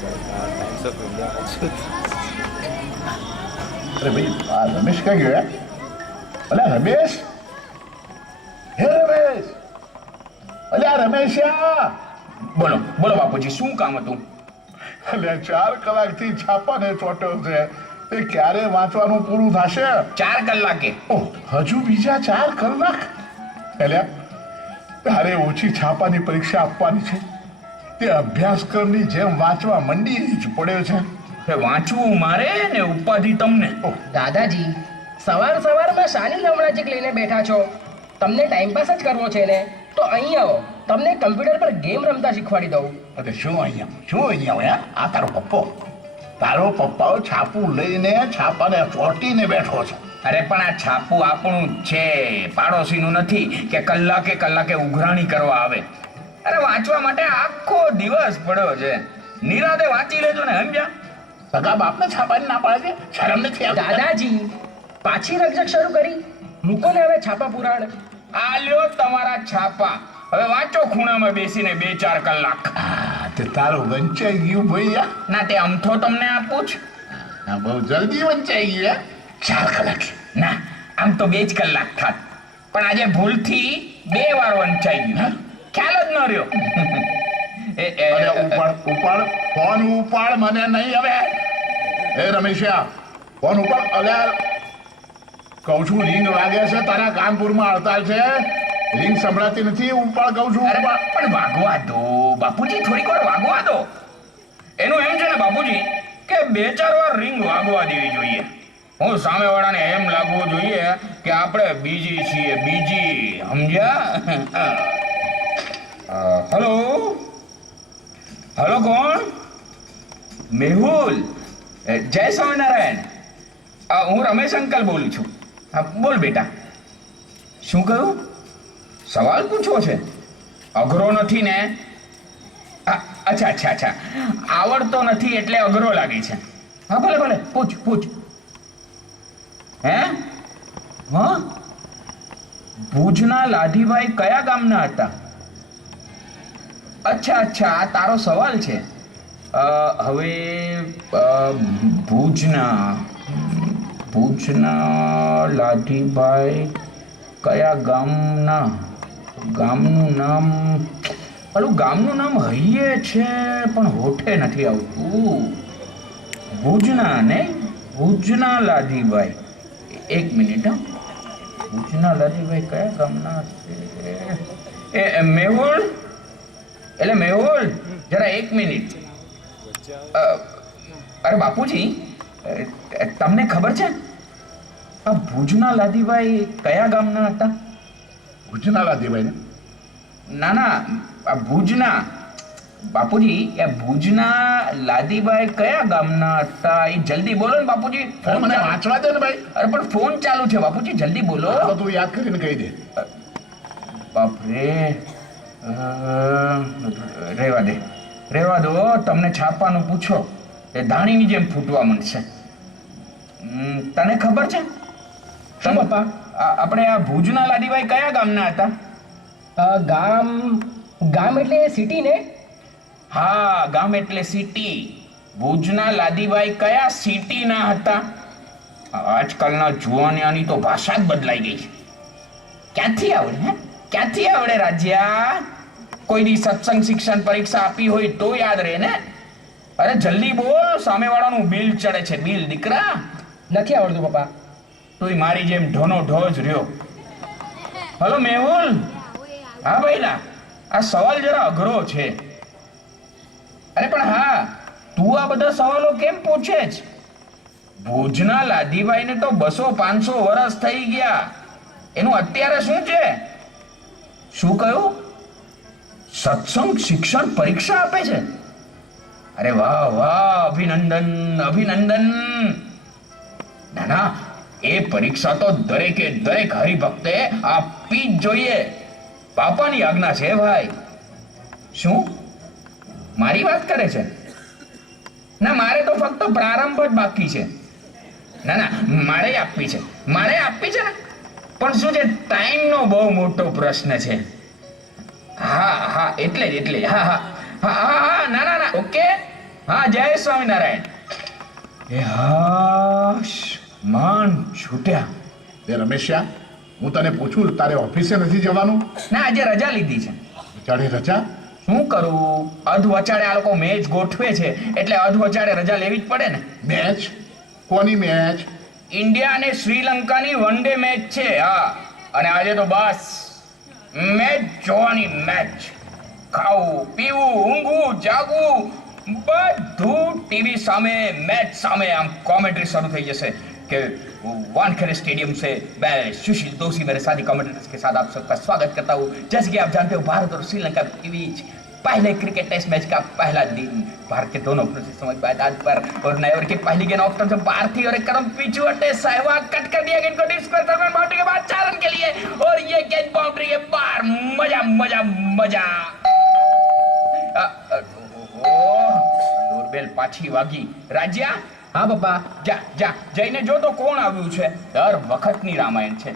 Times of India वाचून. अरे भाई रमेश काय गया अल्या रमेश हे रमेश अल्या રમેશા બોલો બોલો બાપુજી શું કામ હતું? અલ્યા 4 કલાકથી છાપાને ચોટ્યો છે તે ક્યારે વાંચવાનું પૂરું થશે? 4 કલાકે? ઓહ હજુ બીજા 4 કલાક? અલ્યા તારે ઓછી છાપાની પરીક્ષા આપવાની છે તે અભ્યાસક્રમની જેમ વાંચવા મંડી જ પડ્યો છે. વાંચવું મારે ને ઉપાધિ તમને. દાદાજી સવારમાં શાની લમણાજીક લઈને બેઠા છો? તમને ટાઈમ પાસ જ કરવો છે ને તો અહીં આવો, તમને કમ્પ્યુટર પર ગેમ રમતા શીખવાડી દઉં. અરે શું અહીંયા આ તારો પપ્પા છાપું લઈને છાપાને ચોટીને બેઠો છે. અરે પણ આ છાપું આપણું જ છે, પાડોશીનું નથી કે કલાકે ઉઘરાણી કરવા આવે. અરે વાંચવા માટે આખો દિવસ પડ્યો છે, નિરાતે વાંચી લેજો ને સમજ્યા? સગા બાપને છાપાની ના પાડે છે, શરમ નથી આવતી? દાદાજી પાછી રકઝક શરૂ કરી, મૂકો ને હવે છાપા પુરાણ. આ લ્યો તમારા છાપા, હવે વાંચો ખૂણામાં બેસીને 2-4 કલાક. તે તારું વંચાઈ ગયું ભૈયા. ના તે અમથો તમને આપું જ. હા બહુ જલ્દી વંચાઈ ગયું. 4 કલાક ના આમ તો 2 જ કલાક થાત, પણ આજે ભૂલથી 2 વાર વંચાઈ ગયું. ખ્યાલ જ ન રહ્યો. ઉપાડ ફોન ઉપાડ, મને નહીં હવે. એ રમેશા ફોન ઉપાડ. અલ્યા કહું છું રિંગ વાગે છે, તારા કાનપુરમાં હડતાલ છે, રિંગ સંભળાતી નથી. ઉપાડ કહું છું. અરે પણ વાગવા દો બાપુજી, થોડીક વાર વાગવા દો. એનું એમ છે ને બાપુજી કે 2-4 વાર રિંગ વાગવા દેવી જોઈએ. હું સામેવાળાને એમ લાગવું જોઈએ કે આપણે બીજી છીએ, બીજી. સમજ્યા? હેલો હેલો કોણ? મેહુલ. જય સ્વામિનારાયણ. હું રમેશ અંકલ બોલું છું. હા બોલ બેટા. શું કહ્યું? સવાલ પૂછવો છે? અઘરો નથી ને? અચ્છા આવડતો નથી એટલે અઘરો લાગે છે. હા ભલે પૂછ. હે હા ભુજના લાધીભાઈ કયા ગામના હતા? અચ્છા આ તારો સવાલ છે. હવે ભુજના લાધીભાઈ કયા ગામનું નામ ગામનું નામ હૈયે છે પણ હોઠે નથી આવતું. ભુજના લાધીભાઈ. 1 મિનિટ. ભુજના લાધીભાઈ કયા ગામના છે? મેહુલ જરા 1 મિનિટ. અરે બાપુજી તમને ખબર છે આ ભુજના લાધીભાઈ કયા ગામના હતા? ભુજના લાધીભાઈ ના આ ભુજના બાપુજી, એ ભુજના લાધીભાઈ કયા ગામના હતા એ જલ્દી બોલો ને બાપુજી. મને વાંચવા દે ને ભાઈ. અરે પણ ફોન ચાલુ છે બાપુજી, જલ્દી બોલો. તું યાદ કરીને કહી દે. બાપરે રહેવા દો. તમને છાપવાનું પૂછો એ ધાણીની જેમ ફૂટવા માંડશે. તને ખબર છે શું પપ્પા? આપણે આ ભુજના લાધીભાઈ કયા ગામના હતા? ગામ એટલે સિટી ને? હા ગામ એટલે સિટી. ભુજના લાધીભાઈ કયા સિટીના હતા? આજકાલના જુવાનિયાની તો ભાષા જ બદલાઈ ગઈ છે. ક્યાંથી આવડે રાજ્યા? કોઈ દી સત્સંગ શિક્ષણ પરીક્ષા આપી હોય તો યાદ રહે ને. અરે જલ્દી બોલ, સામેવાળાનું બિલ ચડે છે. બિલ દીકરા. નથી આવડતું પપ્પા. તું મારી જેમ ઢોનો ઢો જ રહ્યો. હલો મેહુલ. હા ભાઈલા, આ સવાલ જરા અઘરો છે. અરે પણ હા, તું આ બધા સવાલો કેમ પૂછે છે? ભુજના લાધીભાઈને તો 200-500 વર્ષ થઈ ગયા. એનું અત્યારે શું છે? શું કહ્યું? સત્સંગ શિક્ષણ પરીક્ષા આપે છે? અરે વાહ, અભિનંદન. ના એ પરીક્ષા તો દરેક હરિભક્તે આપવી જ જોઈએ. બાપાની આજ્ઞા છે ભાઈ. શું મારી વાત કરે છે? ના મારે તો ફક્ત પ્રારંભ જ બાકી છે. ના મારે આપવી છે ને, પણ શું છે ટાઈમનો બહુ મોટો પ્રશ્ન છે. હા એટલે હા ના ઓકે હા જય સ્વામિનારાયણ. એ હાશ માન છૂટ્યા. એ રમેશિયા, હું તને પૂછું, તારે ઓફિસે નથી જવાનું? ના આજે રજા લીધી છે. ચાલે રજા? શું કરું, અધ વચાડે આ લોકો મેચ ગોઠવે છે એટલે અધ વચાડે રજા લેવી જ પડે ને. મેચ? કોની મેચ? ઇન્ડિયા અને શ્રીલંકાની વન ડે મેચ છે. હા, અને આજે તો બસ મેચ જોવાની મેચ. ખાવું પીવું ઊંઘવું જાગવું બધું ટીવી સામે, મેચ સામે. આમ कमेंट्री शुरू થઈ જશે कि वानखेड़े स्टेडियम से मैं सुशील दोषी मेरे साथी कमेंटेटर्स के साथ आप सबका स्वागत करता हूँ. जैसे कि आप जानते हो भारत और श्रीलंका के बीच पहले क्रिकेट टेस्ट मैच का पहला दिन. भारत के दोनों ओपनर्स इस समय मैदान पर और नए ओवर की पहली गेंद ऑफ टर्न से बाहर थी और एक कदम पीछे हटे, सहवाग कट कर दिया गेंद को डीप स्क्वायर में बाउंड्री के बाद 4 रन के लिए और ये गेंद बाउंड्री के बाहर. मजा मजा मजा. ડોરબેલ પાછી વાગી. રાજ્યા, હા પપ્પા. જા જા જઈને જો તો કોણ આવ્યું છે. દર વખતની રામાયણ છે.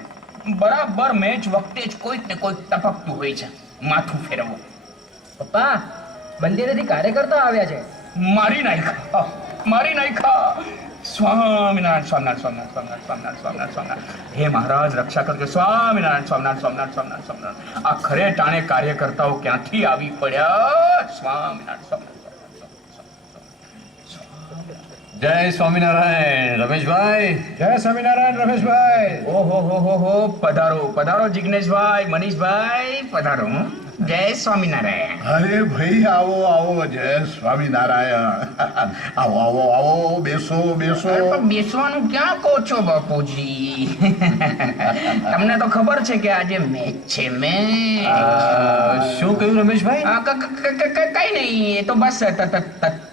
બરાબર મેચ વખતે જ કોઈક ને કોઈક ટપકતું હોય છે. માથું ફેરવો. પપ્પા, મંદિરેથી કાર્યકર્તા આવ્યા છે. મારી નાખ્યા, મારી નાખ્યા. સ્વામિનારાયણ સ્વામિનારાયણ સ્વામિનારાયણ સ્વામિનારાયણ સ્વામિનારાયણ સ્વામિનારાયણ. હે મહારાજ રક્ષા કરજો. સ્વામિનારાયણ સ્વામિનારાયણ સ્વામિનારાયણ સ્વામિનારાયણ સ્વામિનારાયણ. આ ખરે ટાણે કાર્યકર્તાઓ ક્યાંથી આવી પડ્યા. સ્વામિનારાયણ સ્વામિનારાયણ. જય સ્વામિનારાયણ રમેશભાઈ. જય સ્વામિનારાયણ રમેશભાઈ. ઓહો હો હો, પધારો પધારો જિગ્નેશભાઈ, મનીષભાઈ, પધારો. જય સ્વામિનારાયણ. અરે ભાઈ, આવો આવો. જય સ્વામિનારાયણ. આવો આવો આવો, બેસો બેસો. પણ બેસવાનું ક્યાં કહો છો બાપુજી? તમને તો ખબર છે કે આજે મેચ છે. મેચ શું કહ્યું રમેશભાઈ? કઈ નહીં, એ તો બસ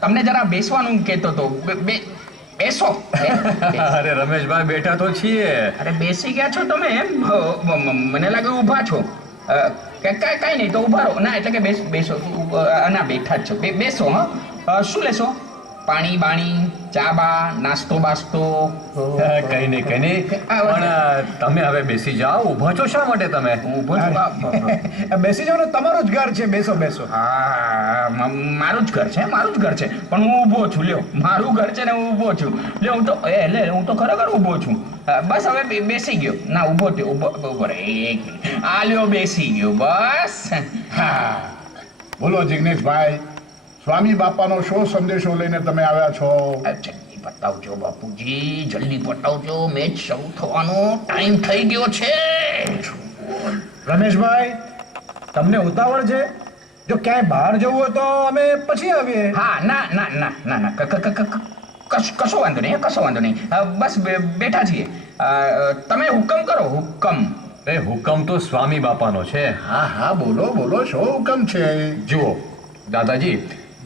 તમને જરા બેસવાનું કહેતો તો. બેસો. અરે રમેશભાઈ બેઠા તો છીએ. અરે બેસી ગયા છો તમે એમ? મને લાગે ઊભા છો. કઈ નહીં તો ઊભા રહો. ના એટલે કે બેસો. ના બેઠા જ છો. બેસો. હા, શું લેશો? પાણી બાણી, ચા બા, નાસ્તો બાસ્તો? કઈ નહીં કઈ નહીં, પણ તમે હવે બેસી જાઓ. ઊભા છો શા માટે તમે? ઊભો છું. બેસી જાઓ ને, તમારું જ ઘર છે. બેસો બેસો. હા, મારું જ ઘર છે, મારું જ ઘર છે, પણ હું ઊભો છું. લ્યો, મારું ઘર છે ને હું ઊભો છું. લ્યો, હું તો ખરેખર ઊભો છું. બસ હવે બેસી ગયો. ના, ઊભો થયો. ઊભો રહે. એક મિનિટ. આ લ્યો, બેસી ગયો. બસ. હા, બોલો જિગ્નેશભાઈ, સ્વામી બાપાનો શો સંદેશો લઈને તમે આવ્યા છો? જલ્દી પતાવજો બાપુજી, જલ્દી પતાવજો. મેચ શરૂ થવાનો ટાઈમ થઈ ગયો છે. રમેશભાઈ, તમને ઉતાવળ છે? જો ક્યાંય બહાર જવું હોય તો અમે પછી આવીએ. હા, ના ના ના ના ના, કશો વાંધો નહીં, કશો વાંધો નહીં. બસ બેઠા છીએ. તમે હુકમ કરો. હુકમ. એ હુકમ તો સ્વામી બાપાનો છે. હા હા, બોલો બોલો, શો હુકમ છે? જુઓ દાદાજી,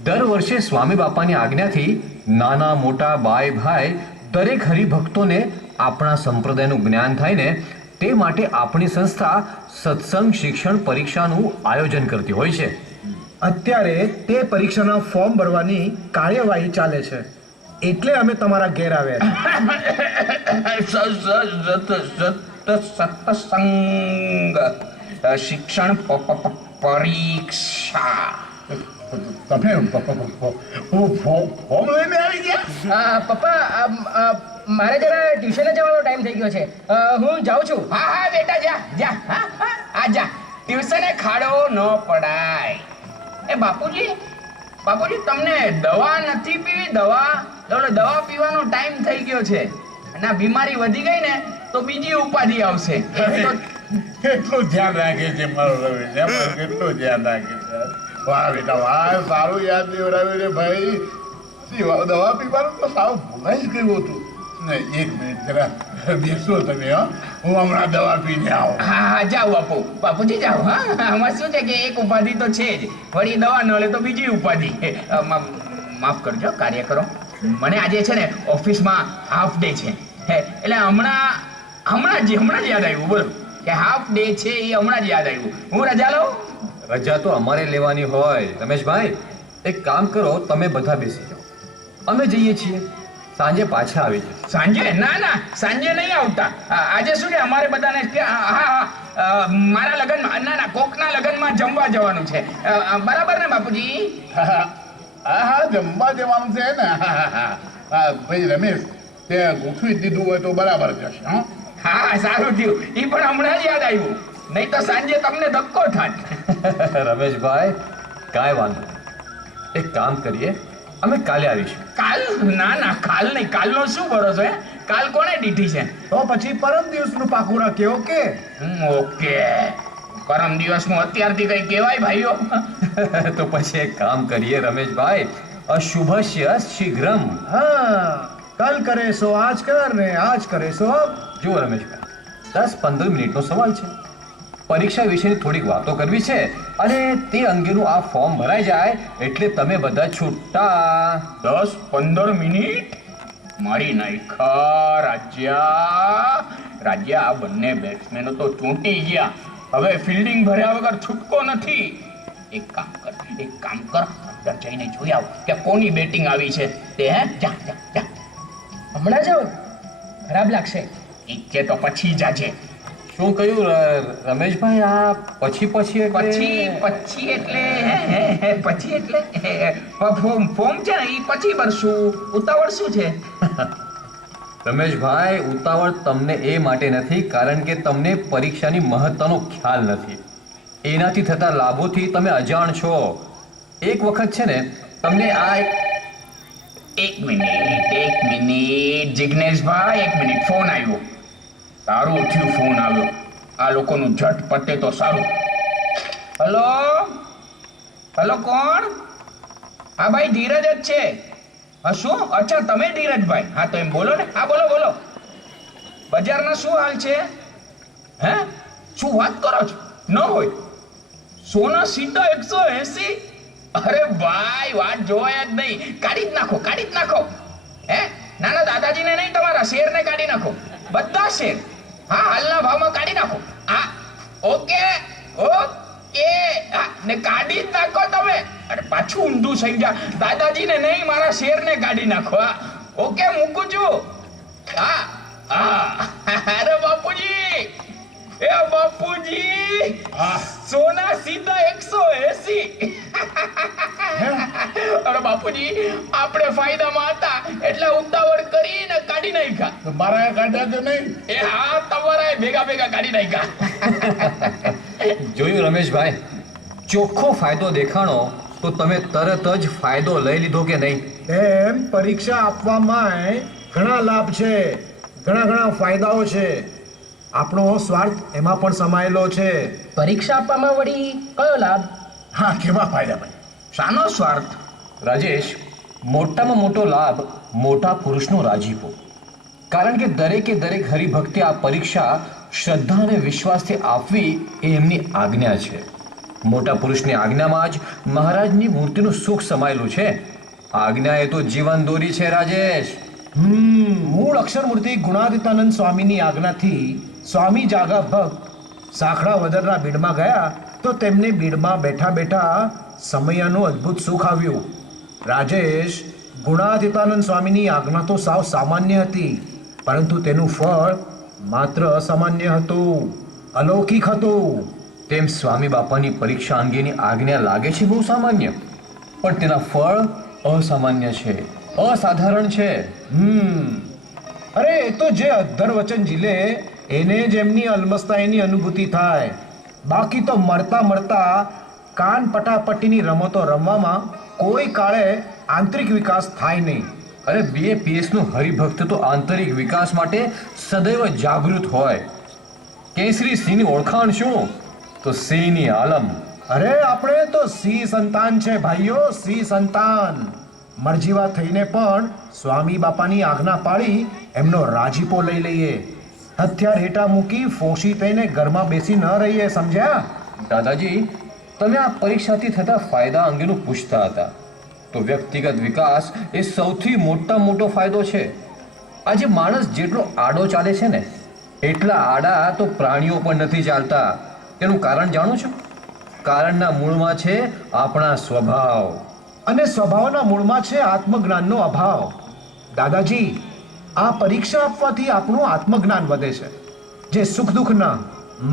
દર વર્ષે સ્વામી બાપાની આજ્ઞાથી નાના મોટા બાય ભાઈ દરેક હરિભક્તોને આપણા સંપ્રદાયનું જ્ઞાન થાય ને તે માટે આપણી સંસ્થા સત્સંગ શિક્ષણ પરીક્ષાનું આયોજન કરતી હોય છે. અત્યારે તે પરીક્ષાના ફોર્મ ભરવાની કાર્યવાહી ચાલે છે, એટલે અમે તમારા ઘેર આવ્યા સત્સંગ શિક્ષણ પરીક્ષા. તમે ફોર્મ લઈને આવી ગયા? પપ્પા, મારે જરા ટ્યુશને જવાનો ટાઈમ થઈ ગયો છે. હું જાઉં છું. હા હા બેટા, જા જા. હા હા, આ જા. ટ્યુશને ખાડો ન પડાય. એ બાપુજી, બાપુજી તમને દવા નથી પીવી? દવા પીવાનો ટાઈમ થઈ ગયો છે. અને બીમારી વધી ગઈ ને તો બીજી ઉપાધિ આવશે. કેટલું ધ્યાન રાખે છે મારો રમેશ, કેટલું ધ્યાન રાખે છે. વાહ બેટા વાહ, સારું યાદ દેવડાવ્યું રે ભાઈ. દવા પીવાનું તો સાવ ભૂલાઈ જ ગયું હતું. નહીં, એક મિનિટ જરા બેસો તમે. હા, હું હમણાં દવા પીને આવું. હા હા, જાઓ બાપુજી જાઓ. હા, આમાં શું છે કે એક ઉપાધિ તો છે જ, વળી દવા ન લે તો બીજી ઉપાધિ. માફ કરજો કાર્ય કરો. મને આજે છે ને ઓફિસમાં હાફ ડે છે, એટલે હમણાં જ યાદ આવ્યું. બોલો કે હાફ ડે છે, એ હમણાં જ યાદ આવ્યું. હું રજા લઉં? રજા તો અમારે લેવાની હોય. રમેશભાઈ, એક કામ કરો, તમે બધા બેસી જાઓ, અમે જઈએ છીએ. સાંજે પાછા આવી જાઓ. સાંજે? ના ના, સાંજે નહીં આવતા. આજે શું છે અમારે બધાને મારા લગ્નમાં, ના ના, કોકના લગ્નમાં જમવા જવાનું છે. બરાબર ને બાપુજી? હા જમવા જવાનું છે ને ભાઈ રમેશ તે ગોઠવી દીધું હોય તો બરાબર જશે હા હા સારું થયું ઈ પણ હમણાં જ યાદ આવ્યું નહીં તો સાંજે તમને ધક્કો થાત રમેશભાઈ કાંઈ વાંધો નહીં. એક કામ કરીએ, અમે કાલે આવીશું. કાલ ના ના કાલ નહીં કાલનો શું ભરોસો હે કાલ કોને દીધી છે તો પછી પરમ દિવસનું પાકું રાખીએ ઓકે ઓકે પરમ દિવસનું અત્યારથી કઈ કહેવાય ભાઈઓ તો પછી એક કામ કરીએ રમેશભાઈ, અશુભસ્ય શીઘ્રમ. હા કલ કરે સો આજ કર ને આજ કરે સો અબ. જુઓ રમેશભાઈ, 10-15 મિનિટનો સવાલ છે. પરીક્ષા વિશેની થોડીક વાતો કરવી છે અને તે અંગેનું આ ફોર્મ ભરાઈ જાય એટલે તમે બધા છૂટા. 10-15 મિનિટ મારી નાખ્યા રાજ્યા આ બંને બેટ્સમેનો તો ચૂંટી ગયા. હવે ફિલ્ડિંગ ભર્યા વગર છૂટકો નથી. એક કામ કર અંદર જઈને જોઈ આવ કે કોની બેટિંગ આવી છે તે. હે જા જા જા. હમણાં જાઓ ખરાબ લાગશે. ઈચ્છે તો પછી જાજે. શું કહ્યું રમેશભાઈ? આ પછી પછી એટલે પછી એટલે ફોર્મ છે ને ઈ પછી ભરશું. ઉતાવળ શું છે? રમેશભાઈ, ઉતાવળ તમને એ માટે નથી કારણ કે તમને પરીક્ષાની મહત્તાનો ખ્યાલ નથી. એનાથી થતા લાભોથી તમે અજાણ છો. એક વખત છે ને તમને આ એક મિનિટ જિગ્નેશભાઈ, એક મિનિટ. ફોન આવ્યો. સારું થયું ફોન આવ્યો. આ લોકોનું ઝટ પતે તો સારું. હલો કોણ? હા ભાઈ ધીરજ જ છે. હા શું? અચ્છા તમે ધીરજભાઈ? હા તો એમ બોલો ને. હા બોલો. બજારના શું હાલ છે? હે શું વાત કરો છો? ન હોય સોના સીધા 180? અરે ભાઈ વાત જોવાય જ નહીં. કાઢી જ નાખો. હે ના દાદાજીને નહીં, તમારા શેરને કાઢી નાખો. બધા શેર હા હાલના ભાવમાં કાઢી નાખો. હા ઓકે હા ને કાઢી જ નાખો તમે. અરે પાછું ઊંધું થઈ જા. દાદાજીને નહીં, મારા શેરને કાઢી નાખો. હા ઓકે મૂકું છું. હા અરે બાપુજી સોના સીધા 180. અરે બાપુજી આપણે ફાયદામાં હતા એટલે ઉતાવળ કરીને કાઢી નાખ્યા. તો મારા કાઢ્યા કે નહીં? એ હા તમારા ભેગા કાઢી નાખ્યા. જોયું રમેશભાઈ, ચોખ્ખો ફાયદો દેખાણો તો તમે તરત જ ફાયદો લઈ લીધો કે નહીં? એમ પરીક્ષા આપવામાં ઘણા લાભ છે, ઘણા ફાયદાઓ છે. આપણો સ્વાર્થ એમાં પણ સમાયેલો છે. પરીક્ષા આપવામાં વળી કયો લાભ? હા કેવા ફાયદા ભાઈ? શાનો સ્વાર્થ? રાજેશ, મોટામાં મોટો લાભ મોટા પુરુષનો રાજીપો. કારણ કે દરેકે દરેક હરિભક્તે આ પરીક્ષા શ્રદ્ધા અને વિશ્વાસથી આપવી એ એમની આજ્ઞા છે. મોટા પુરુષની આજ્ઞામાં જ મહારાજની મૂર્તિનું સુખ સમાયેલું છે. આજ્ઞા એ તો જીવન દોરી છે રાજેશ. મૂળ અક્ષરમૂર્તિ ગુણાતીતાનંદ સ્વામીની આજ્ઞાથી સ્વામી જાગા ભક્ત સાખડા વદરના બીડમાં ગયા તો તેમને બીડમાં બેઠા સમયનું અદ્ભુત સુખ આવ્યું. રાજેશ, ગુણાતીતાનંદ સ્વામીની આજ્ઞા તો સાવ સામાન્ય હતી, પરંતુ તેનું ફળ માત્ર અસામાન્ય હતું, અલૌકિક હતું. તેમ સ્વામી બાપાની પરીક્ષા અંગેની આજ્ઞા લાગે છે બહુ સામાન્ય, પણ તેના ફળ અસામાન્ય છે, અસાધારણ છે. અરે એ તો જે અધ્ધર વચન ઝીલે એને જ એમની અલમસ્તાઈની અનુભૂતિ થાય. બાકી તો મળતા કાન પટાપટ્ટીની રમતો રમવામાં કોઈ કાળે આંતરિક વિકાસ થાય નહીં. અરે BAPS નું હરિભક્ત તો આંતરિક વિકાસ માટે સદૈવ જાગૃત હોય. કેસરી સિંહની ઓળખાણ શું? તો સિંહની આલમ. અરે આપણે તો સિંહ સંતાન છે ભાઈઓ, સિંહ સંતાન. મરજીવા થઈને પણ સ્વામી બાપાની આજ્ઞા પાળી એમનો રાજીપો લઈ લઈએ. હથિયાર હેઠા મૂકી ફોસી થઈને ઘરમાં બેસી ન રહીએ, સમજ્યા? દાદાજી, તમે આ પરીક્ષાથી થતા ફાયદા અંગેનું પૂછતા હતા, તો વ્યક્તિગત વિકાસ એ સૌથી મોટો ફાયદો છે. આજે માણસ જેટલો આડો ચાલે છે ને એટલા આડા તો પ્રાણીઓ પણ નથી ચાલતા. તેનું કારણ જાણો છો? કારણના મૂળમાં છે આપણા સ્વભાવ, અને સ્વભાવના મૂળમાં છે આત્મજ્ઞાનનો અભાવ. દાદાજી, આ પરીક્ષા આપવાથી આપણું આત્મજ્ઞાન વધે છે, જે સુખ દુઃખના,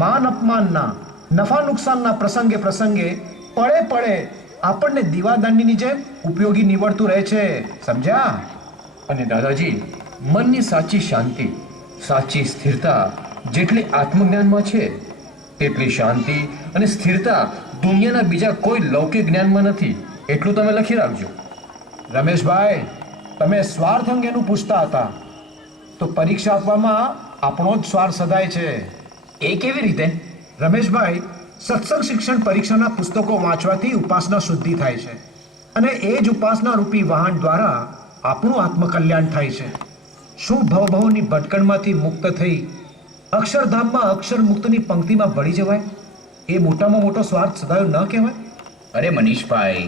માન અપમાનના, નફા નુકસાનના પ્રસંગે પડે આપણને દીવાદાંડીની જેમ ઉપયોગી નીવડતું રહે છે, સમજ્યા? અને દાદાજી, મનની સાચી શાંતિ, સાચી સ્થિરતા જેટલી આત્મજ્ઞાનમાં છે તેટલી શાંતિ અને સ્થિરતા દુનિયાના બીજા કોઈ લૌકિક જ્ઞાનમાં નથી. એટલું તમે લખી રાખજો. રમેશભાઈ, તમે સ્વાર્થ અંગેનું પૂછતા હતા, તો પરીક્ષા આપવામાં આપણો જ સ્વાર્થ સદાય છે. એ કેવી રીતે? રમેશભાઈ, સત્સંગ શિક્ષણ પરીક્ષાના પુસ્તકો વાંચવાથી ઉપાસના શુદ્ધિ થાય છે અને એ જ ઉપાસના રૂપી વાહન દ્વારા આપણું આત્મકલ્યાણ થાય છે. શું ભવભવની ભટકણમાંથી મુક્ત થઈ અક્ષરધામમાં અક્ષર મુક્તની પંક્તિમાં ભળી જવાય? એ મોટામાં મોટો સ્વાર્થ સદાયો ન કહેવાય? અરે મનીષભાઈ,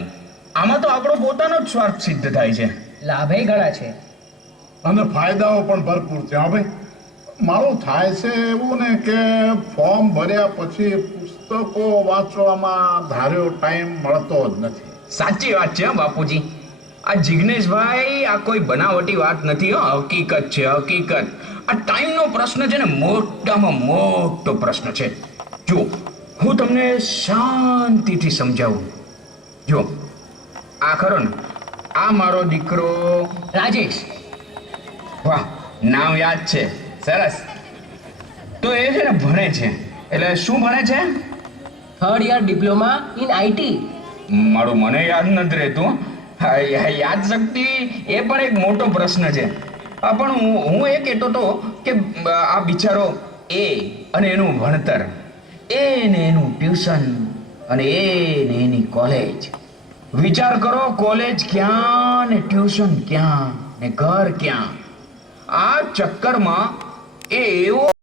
આમાં તો આપણો પોતાનો જ સ્વાર્થ સિદ્ધ થાય છે. લાભે ઘણા છે. અને ફાયદાઓ પણ ભરપૂર છે. હા ભાઈ, મારું થાય છે એવું ને કે ફોર્મ ભર્યા પછી પુસ્તકો વાંચવામાં ધાર્યો ટાઈમ મળતો જ નથી. સાચી વાત છે હો બાપુજી. આ જિગ્નેશભાઈ, આ કોઈ બનાવટી વાત નથી હો, હકીકત છે, હકીકત. આ ટાઈમનો પ્રશ્ન છે ને મોટામાં મોટો પ્રશ્ન છે. જો હું તમને શાંતિથી સમજાવું. જો આ ખરો ને, આ મારો દીકરો રાજેશ, વાહ, નામ યાદ છે, સરસ. તો એ છે ને ભણે છે. એટલે શું ભણે છે? Third year diploma in IT. મારું મને યાદ નથી રહેતું. હા, યાદ શક્તિ એ પણ એક મોટો પ્રશ્ન છે. હા, પણ હું એ કહેતો હતો કે આ બિચારો એ અને એનું ભણતર, એ ને એનું ટ્યુશન, અને એ ને એની કોલેજ. વિચાર કરો, કોલેજ ક્યાં ને ટ્યુશન ક્યાં ને ઘર ક્યાં. આ ચક્કરમાં એ એવો